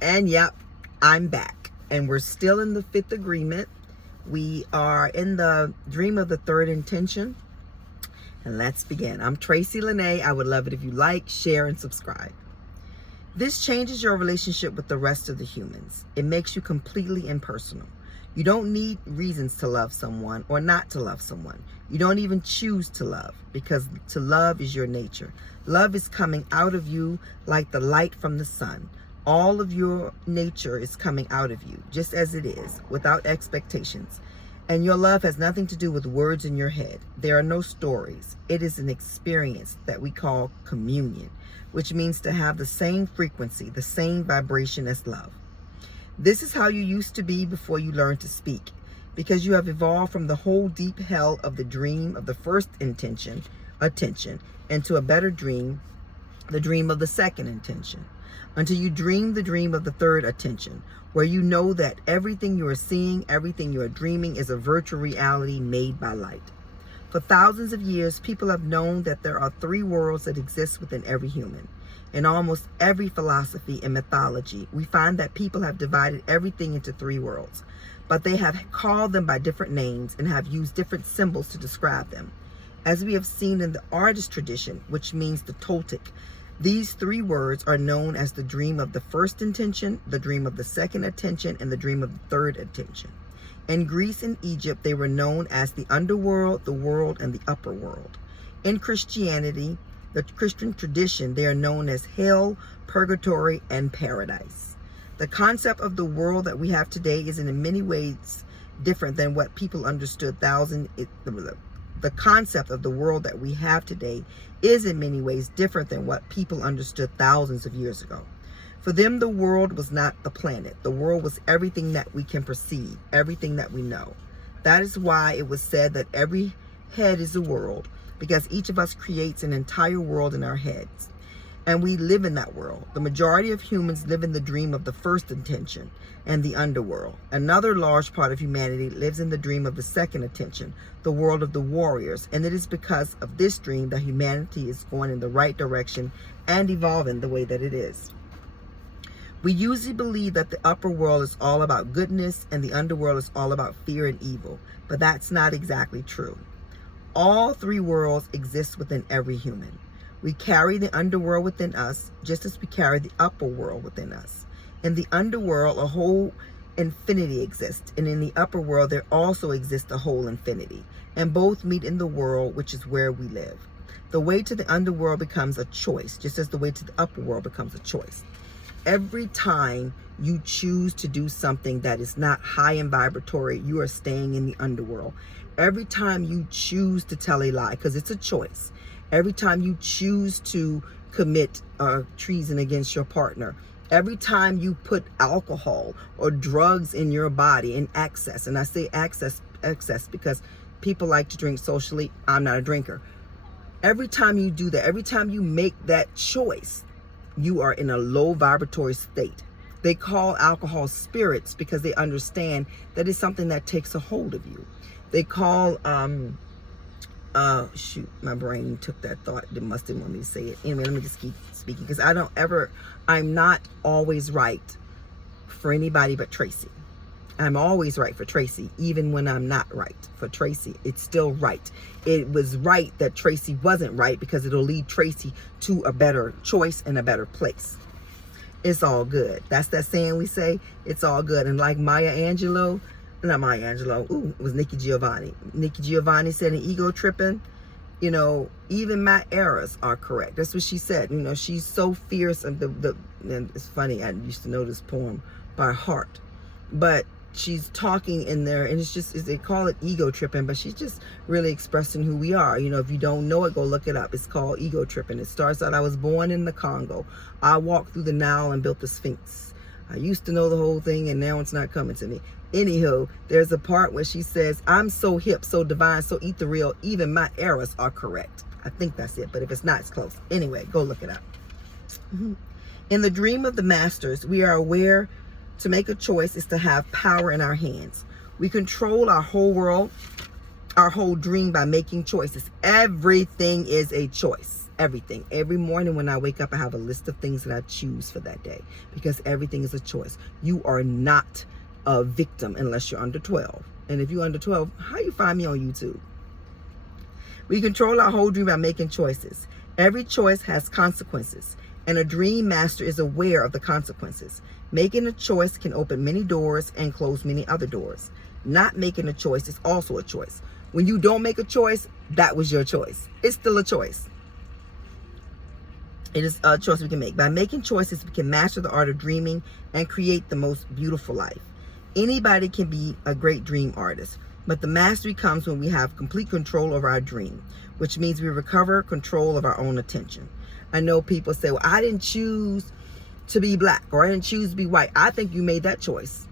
And yep, I'm back. And we're still in the fifth agreement. We are in the dream of the third intention. And let's begin. I'm Tracy Lene. I would love it if you like, share, and subscribe. This changes your relationship with the rest of the humans. It makes you completely impersonal. You don't need reasons to love someone or not to love someone. You don't even choose to love, because to love is your nature. Love is coming out of you like the light from the sun. All of your nature is coming out of you, just as it is, without expectations. And your love has nothing to do with words in your head. There are no stories. It is an experience that we call communion, which means to have the same frequency, the same vibration as love. This is how you used to be before you learned to speak, because you have evolved from the whole deep hell of the dream of the first attention, into a better dream, the dream of the second intention, until you dream the dream of the third attention, where you know that everything you are seeing, everything you are dreaming is a virtual reality made by light. For thousands of years, people have known that there are three worlds that exist within every human. In almost every philosophy and mythology, we find that people have divided everything into three worlds, but they have called them by different names and have used different symbols to describe them. As we have seen in the artist tradition, which means the Toltec, these three words are known as the dream of the first intention, the dream of the second attention, and the dream of the third attention. In Greece and Egypt, they were known as the underworld, the world, and the upper world. In Christianity, the Christian tradition, they are known as hell, purgatory, and paradise. The concept of the world that we have today is in many ways different than what people understood The concept of the world that we have today is in many ways different than what people understood thousands of years ago. For them, the world was not the planet. The world was everything that we can perceive, everything that we know. That is why it was said that every head is a world, because each of us creates an entire world in our heads. And we live in that world. The majority of humans live in the dream of the first intention and the underworld. Another large part of humanity lives in the dream of the second intention, the world of the warriors. And it is because of this dream that humanity is going in the right direction and evolving the way that it is. We usually believe that the upper world is all about goodness and the underworld is all about fear and evil, but that's not exactly true. All three worlds exist within every human. We carry the underworld within us, just as we carry the upper world within us. In the underworld, a whole infinity exists, and in the upper world, there also exists a whole infinity, and both meet in the world, which is where we live. The way to the underworld becomes a choice, just as the way to the upper world becomes a choice. Every time you choose to do something that is not high and vibratory, you are staying in the underworld. Every time you choose to tell a lie, because it's a choice. Every time you choose to commit treason against your partner. Every time you put alcohol or drugs in your body in excess. And I say excess because people like to drink socially. I'm not a drinker. Every time you do that, every time you make that choice, you are in a low vibratory state. They call alcohol spirits because they understand that it's something that takes a hold of you. They call, shoot, my brain took that thought. It must have wanted me to say it. Anyway, let me just keep speaking because I'm not always right for anybody but Tracy. I'm always right for Tracy, even when I'm not right for Tracy. It's still right. It was right that Tracy wasn't right because it'll lead Tracy to a better choice and a better place. It's all good. That's that saying we say, it's all good. And like it was Nikki Giovanni. Nikki Giovanni said in Ego Tripping, even my errors are correct. That's what she said. She's so fierce. And it's funny, I used to know this poem by heart. But she's talking in there, and it's just, they call it ego tripping, but she's just really expressing who we are. If you don't know it, go look it up. It's called ego tripping. It starts out, I was born in the Congo. I walked through the Nile and built the Sphinx. I used to know the whole thing, and now it's not coming to me. Anywho, there's a part where she says, I'm so hip, so divine, so ethereal, even my errors are correct. I think that's it, but if it's not, it's close. Anyway, go look it up. In the dream of the masters, we are aware to make a choice is to have power in our hands. We control our whole world, our whole dream by making choices. Everything is a choice. everything. Every morning when I wake up, I have a list of things that I choose for that day, because everything is a choice. You are not a victim unless you're under 12. And if you're under 12, how you find me on YouTube? We control our whole dream by making choices. Every choice has consequences, and a dream master is aware of the consequences. Making a choice can open many doors and close many other doors. Not making a choice is also a choice. When you don't make a choice, that was your choice. It's still a choice. It is a choice we can make. By making choices, we can master the art of dreaming and create the most beautiful life. Anybody can be a great dream artist, but the mastery comes when we have complete control over our dream, which means we recover control of our own attention. I know people say, well, I didn't choose to be black, or I didn't choose to be white. I think you made that choice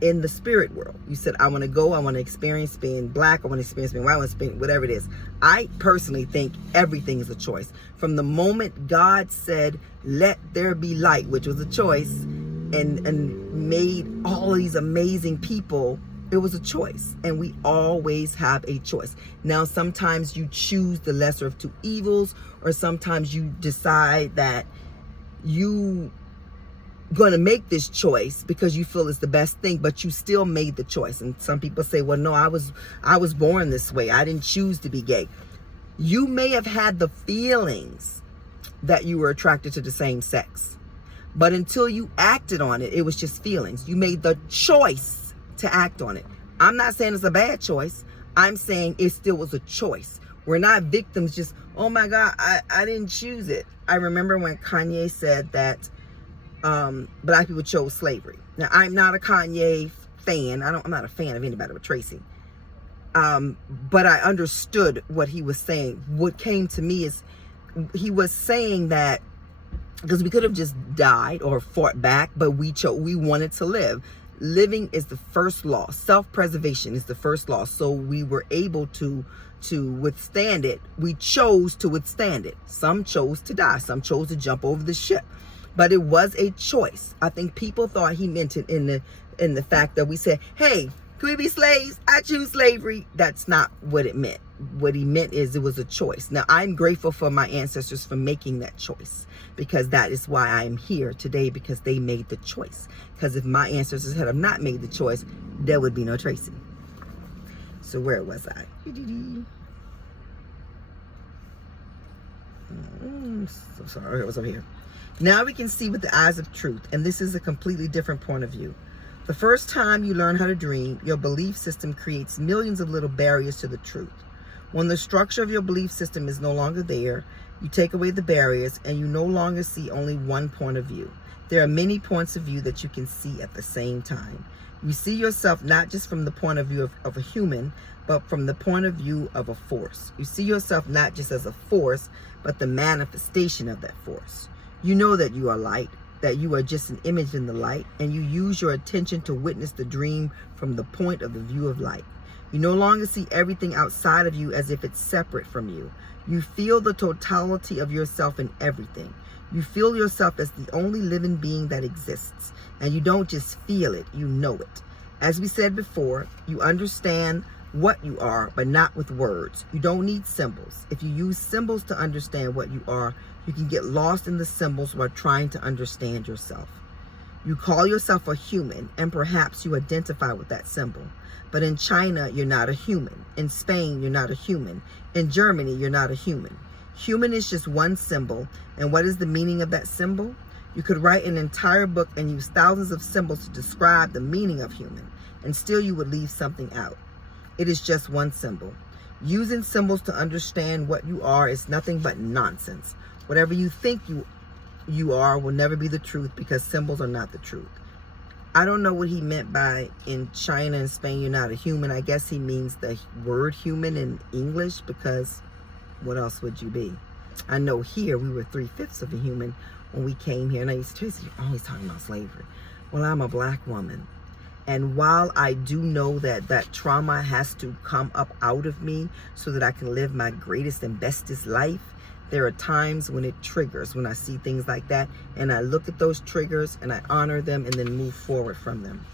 in the spirit world. You said, I want to go, I want to experience being black, I want to experience being white, I want to experience whatever it is. I personally think everything is a choice. From the moment God said, let there be light, which was a choice, and made all these amazing people, it was a choice. And we always have a choice. Now, sometimes you choose the lesser of two evils, or sometimes you decide that you going to make this choice because you feel it's the best thing, but you still made the choice. And some people say, well, no, I was born this way. I didn't choose to be gay. You may have had the feelings that you were attracted to the same sex, but until you acted on it, it was just feelings. You made the choice to act on it. I'm not saying it's a bad choice. I'm saying it still was a choice. We're not victims just, oh my God, I didn't choose it. I remember when Kanye said that black people chose slavery. Now, I'm not a Kanye fan. I'm not a fan of anybody but Tracy. But I understood what he was saying. What came to me is he was saying that because we could have just died or fought back, but we wanted to live. Living is the first law. Self-preservation is the first law. So we were able to withstand it. We chose to withstand it. Some chose to die. Some chose to jump over the ship. But it was a choice. I think people thought he meant it in the fact that we said, hey, can we be slaves? I choose slavery. That's not what it meant. What he meant is it was a choice. Now, I'm grateful for my ancestors for making that choice, because that is why I'm here today, because they made the choice. Because if my ancestors had not made the choice, there would be no Tracy. So where was I? So sorry, it was over here. Now we can see with the eyes of truth, and this is a completely different point of view. The first time you learn how to dream, your belief system creates millions of little barriers to the truth. When the structure of your belief system is no longer there, you take away the barriers and you no longer see only one point of view. There are many points of view that you can see at the same time. You see yourself not just from the point of view of a human, but from the point of view of a force. You see yourself not just as a force, but the manifestation of that force. You know that you are light, that you are just an image in the light, and you use your attention to witness the dream from the point of the view of light. You no longer see everything outside of you as if it's separate from you. You feel the totality of yourself in everything. You feel yourself as the only living being that exists, and you don't just feel it, you know it. As we said before, you understand what you are, but not with words. You don't need symbols. If you use symbols to understand what you are, you can get lost in the symbols while trying to understand yourself. You call yourself a human, and perhaps you identify with that symbol. But in China, you're not a human. In Spain, you're not a human. In Germany, you're not a human. Human is just one symbol. And what is the meaning of that symbol? You could write an entire book and use thousands of symbols to describe the meaning of human, and still you would leave something out. It is just one symbol. Using symbols to understand what you are is nothing but nonsense. Whatever you think you are will never be the truth, because symbols are not the truth. I don't know what he meant by in China and Spain, you're not a human. I guess he means the word human in English, because what else would you be? I know here we were 3/5 of a human when we came here. And I used to say, you're always talking about slavery. Well, I'm a black woman. And while I do know that that trauma has to come up out of me so that I can live my greatest and bestest life, there are times when it triggers, when I see things like that, and I look at those triggers and I honor them and then move forward from them.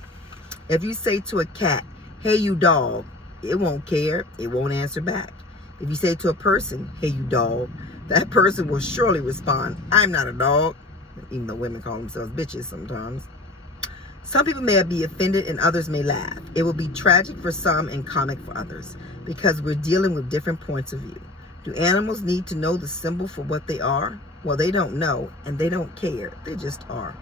If you say to a cat, hey, you dog, it won't care. It won't answer back. If you say to a person, hey, you dog, that person will surely respond, I'm not a dog, even though women call themselves bitches sometimes. Some people may be offended and others may laugh. It will be tragic for some and comic for others because we're dealing with different points of view. Do animals need to know the symbol for what they are? Well, they don't know and they don't care. They just are.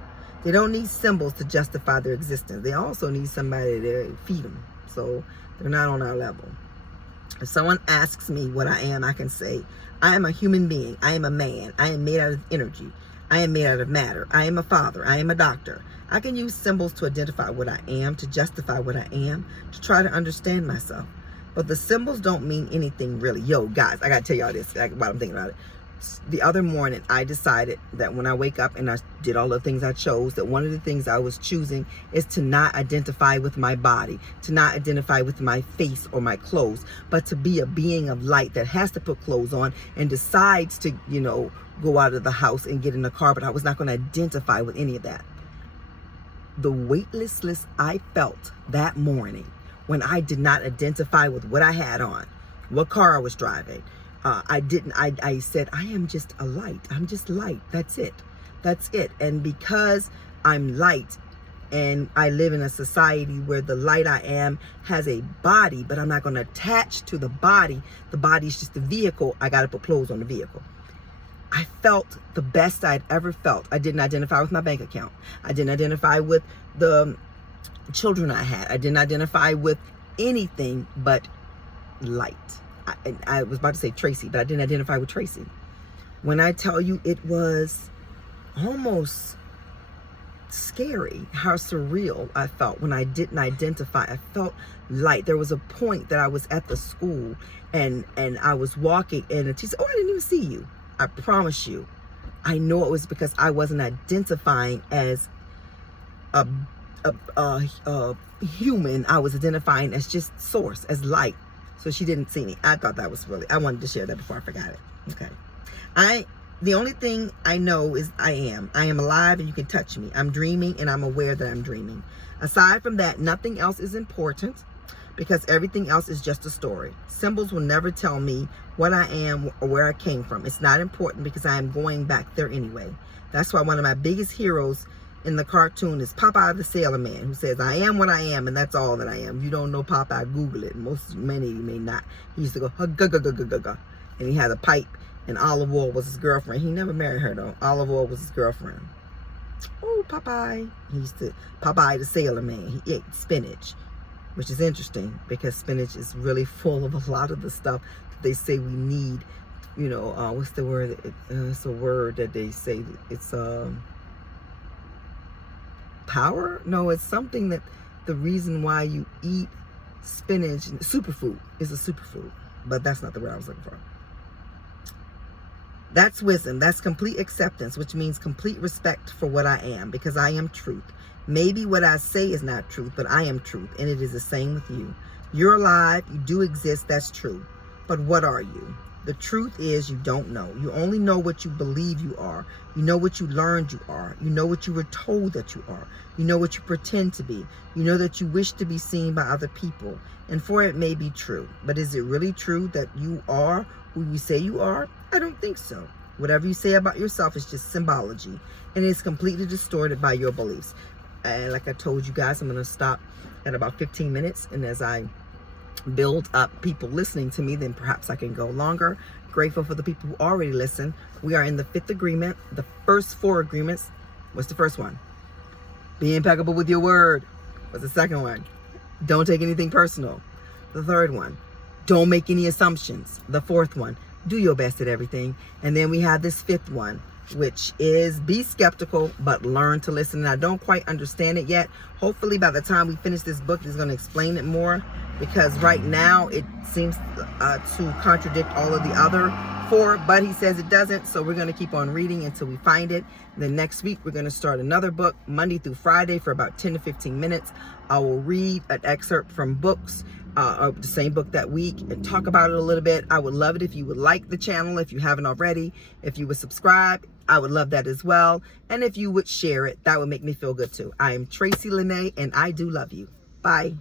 They don't need symbols to justify their existence. They also need somebody to feed them. So they're not on our level. If someone asks me what I am, I can say, I am a human being. I am a man. I am made out of energy. I am made out of matter. I am a father. I am a doctor. I can use symbols to identify what I am, to justify what I am, to try to understand myself. But the symbols don't mean anything really. Yo, guys, I got to tell y'all this while I'm thinking about it. The other morning, I decided that when I wake up and I did all the things I chose, that one of the things I was choosing is to not identify with my body, to not identify with my face or my clothes, but to be a being of light that has to put clothes on and decides to, go out of the house and get in the car, but I was not going to identify with any of that. The weightlessness I felt that morning when I did not identify with what I had on, what car I was driving, I said, I am just a light. I'm just light. That's it. And because I'm light and I live in a society where the light I am has a body, but I'm not going to attach to the body. The body's just a vehicle. I got to put clothes on the vehicle. I felt the best I'd ever felt. I didn't identify with my bank account. I didn't identify with the children I had. I didn't identify with anything but light. I was about to say Tracy, but I didn't identify with Tracy. When I tell you, it was almost scary how surreal I felt when I didn't identify. I felt light. There was a point that I was at the school and I was walking and the teacher said, oh, I didn't even see you. I promise you. I know it was because I wasn't identifying as a human. I was identifying as just source, as light. So she didn't see me. I thought that was I wanted to share that before I forgot it. Okay. The only thing I know is I am alive and you can touch me. I'm dreaming and I'm aware that I'm dreaming. Aside from that, nothing else is important because everything else is just a story. Symbols will never tell me what I am or where I came from. It's not important because I am going back there anyway. That's why one of my biggest heroes in the cartoon is Popeye the Sailor Man, who says, I am what I am, and that's all that I am. You don't know Popeye, Google it. Many of you may not. He used to go, "Hug-gug-gug-gug-gug-gug," and he had a pipe, and Olive Oyl was his girlfriend. He never married her, though. Olive Oyl was his girlfriend. Oh, Popeye. Popeye the Sailor Man. He ate spinach, which is interesting, because spinach is really full of a lot of the stuff that they say we need. What's the word? It's a word that they say, it's power? No, it's something that the reason why you eat spinach, superfood, is a superfood. But that's not the word I was looking for. That's wisdom. That's complete acceptance, which means complete respect for what I am, because I am truth. Maybe what I say is not truth, but I am truth, and it is the same with you. You're alive. You do exist. That's true. But what are you? The truth is you don't know. You only know what you believe you are. You know what you learned you are. You know what you were told that you are. You know what you pretend to be. You know that you wish to be seen by other people. And for it may be true. But is it really true that you are who you say you are? I don't think so. Whatever you say about yourself is just symbology. And it's completely distorted by your beliefs. And like I told you guys, I'm going to stop at about 15 minutes. And as I build up people listening to me, then perhaps I can go longer. Grateful for the people who already listen. We are in the 5th agreement. The first 4 agreements. What's the first one? Be impeccable with your word. What's the second one? Don't take anything personal. The third one, don't make any assumptions. The fourth one, do your best at everything. And then we have this 5th one, which is be skeptical, but learn to listen. And I don't quite understand it yet. Hopefully by the time we finish this book, it's going to explain it more, because right now it seems to contradict all of the other 4, but he says it doesn't. So we're going to keep on reading until we find it. And then next week, we're going to start another book Monday through Friday for about 10 to 15 minutes. I will read an excerpt from books, the same book that week, and talk about it a little bit. I would love it if you would like the channel, if you haven't already. If you would subscribe, I would love that as well. And if you would share it, that would make me feel good too. I am Tracy Lene, and I do love you. Bye.